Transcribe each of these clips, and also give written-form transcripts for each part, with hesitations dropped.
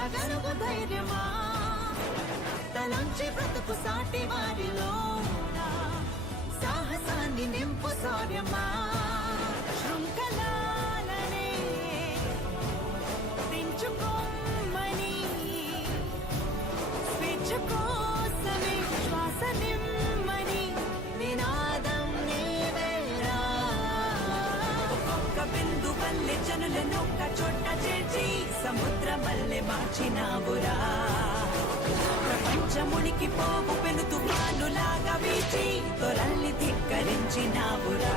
పలకరించగలుగు ధైర్యమా తలంచి బ్రతుకు సాటి వారిలో సాహసాన్ని నింపు శౌర్యమా శృంఖలాలనే తెంచుకోమని స్వేచ్ఛ కోసమే శ్వాస నిమ్మని నినాదం నీవేరా ఒక్కొక్క బిందు వల్లే జనులనొక్క చోట చేర్చి సముద్రమల్లె మార్చినావురా ప్రపంచమునికి పోవు పెను తుఫానులాగా వీచి తొరల్ని ధిక్కరించినావురా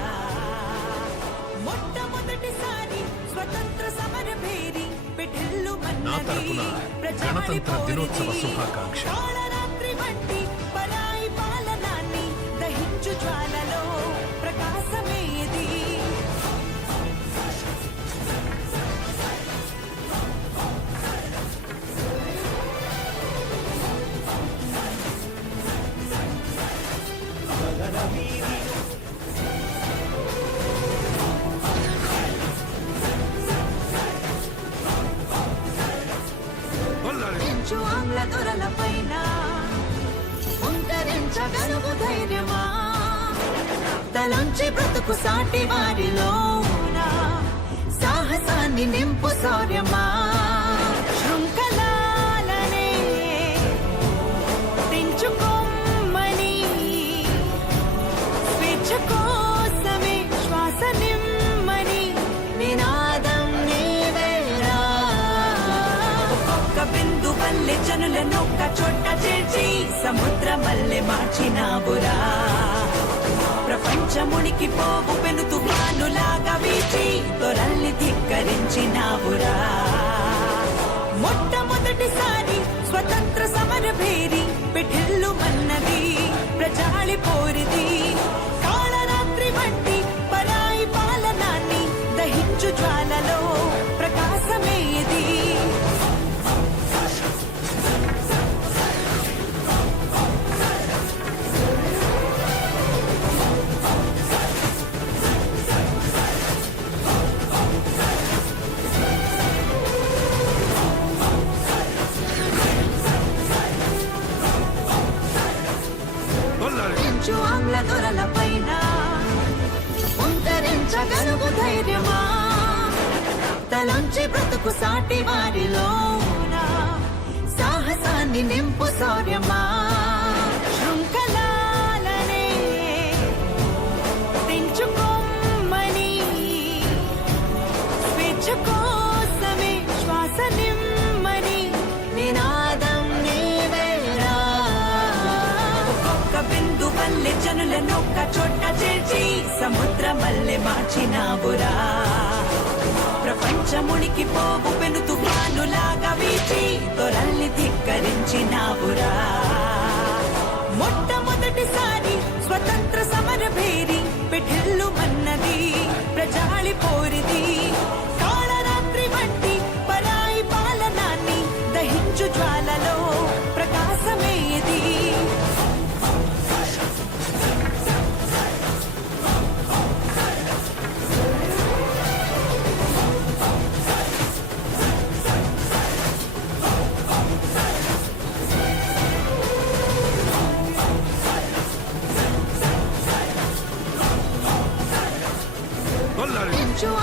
మొట్టమొదటిసారి స్వతంత్ర సమర భేరి పిఠిల్లు మన్నది గణతంత్ర దినోత్సవ శుభాకాంక్ష. కాళరాత్రి వంటి పరాయి పాలనాన్ని దహించు జ్వాలలో ప్రకాశమేది ఆంగ్ల దొరల పైన ఉంకరించగలుగు ధైర్యమా తలంచి బ్రతుకు సాటి వారిలో సాహసాన్ని నింపు శౌర్యమా శృంఖలాలనే తెంచుకోమని స్వేచ్ఛ కోసమే శ్వాస నిమ్మని నినాదం నీవేరా ఒక్కొక్క బిందు వల్లే జనులనొక్క చోట చేర్చి సముద్రమల్లె మార్చినావురా ప్రపంచమునికి పోవు పెను తుఫానులాగా వీచి తొరల్ని ధిక్కరించినావురా మొట్టమొదటిసారి స్వతంత్ర సమర భేరి పిఠిల్లు మన్నది ప్రజాళి పోరిది కాళరాత్రి వంటి పరాయి పాలనాన్ని దహించు జ్వాలలో ప్రకాశమేది ఆంగ్ల దొరల పైన ఉంకరించగలుగు ధైర్యమా తలంచి బ్రతుకు సాటి వారిలో సాహసాన్ని నింపు శౌర్యమా శృంఖలాలనే తెంచుకోమని స్వేచ్ఛ కోసమే శ్వాస నిమ్మని నినాదం నీవేరా ఒక్కొక్క బిందు వల్లే జనులనొక్క చోట చేర్చి సముద్రమల్లె మార్చినావురా ప్రపంచమునికి పోవు పెను తుఫానులాగా వీచి తొరల్ని ధిక్కరించినావురా మొట్టమొదటిసారి స్వతంత్ర సమర భేరి పిఠిల్లు మన్నది ప్రజాళి పోరిది కాళరాత్రి వంటి పరాయి పాలనాన్ని దహించు జ్వాలలో ప్రకాశమేది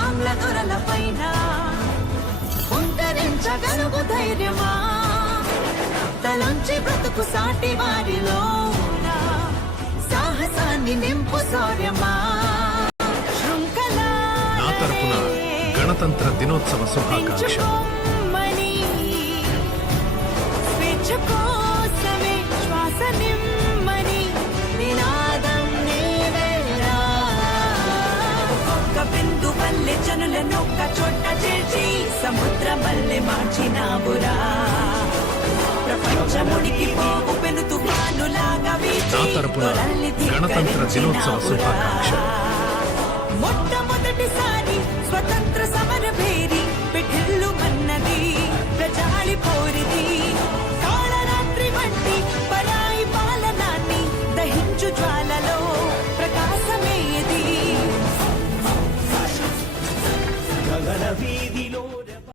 ఆంగ్ల దొరల పైన ఉంకరించగలుగు ధైర్యమా తలంచి బ్రతుకు సాటి వారిలో సాహసాన్ని నింపు శౌర్యమా నా తరపున గణతంత్ర దినోత్సవ శుభాకాంక్ష. స్వేచ్ఛ కోసమే శ్వాస నిమ్మని నినాదం నీవేరా ఒక్కొక్క బిందు వల్లే జనులనొక్క చోట చేర్చి సముద్రమల్లె మార్చినావురా ప్రపంచమునికి పోవు పెను తుఫానులాగా వీచి నా తరపున గణతంత్ర దినోత్సవ శుభాకాంక్ష. మొట్టమొదటిసారి స్వతంత్ర సమర భేరి పిఠిల్లు మన్నది ప్రజాళి పోరిది కాళరాత్రి వంటి పరాయి పాలనాన్ని దహించు జ్వాలలో ప్రకాశమేది గగన వీధి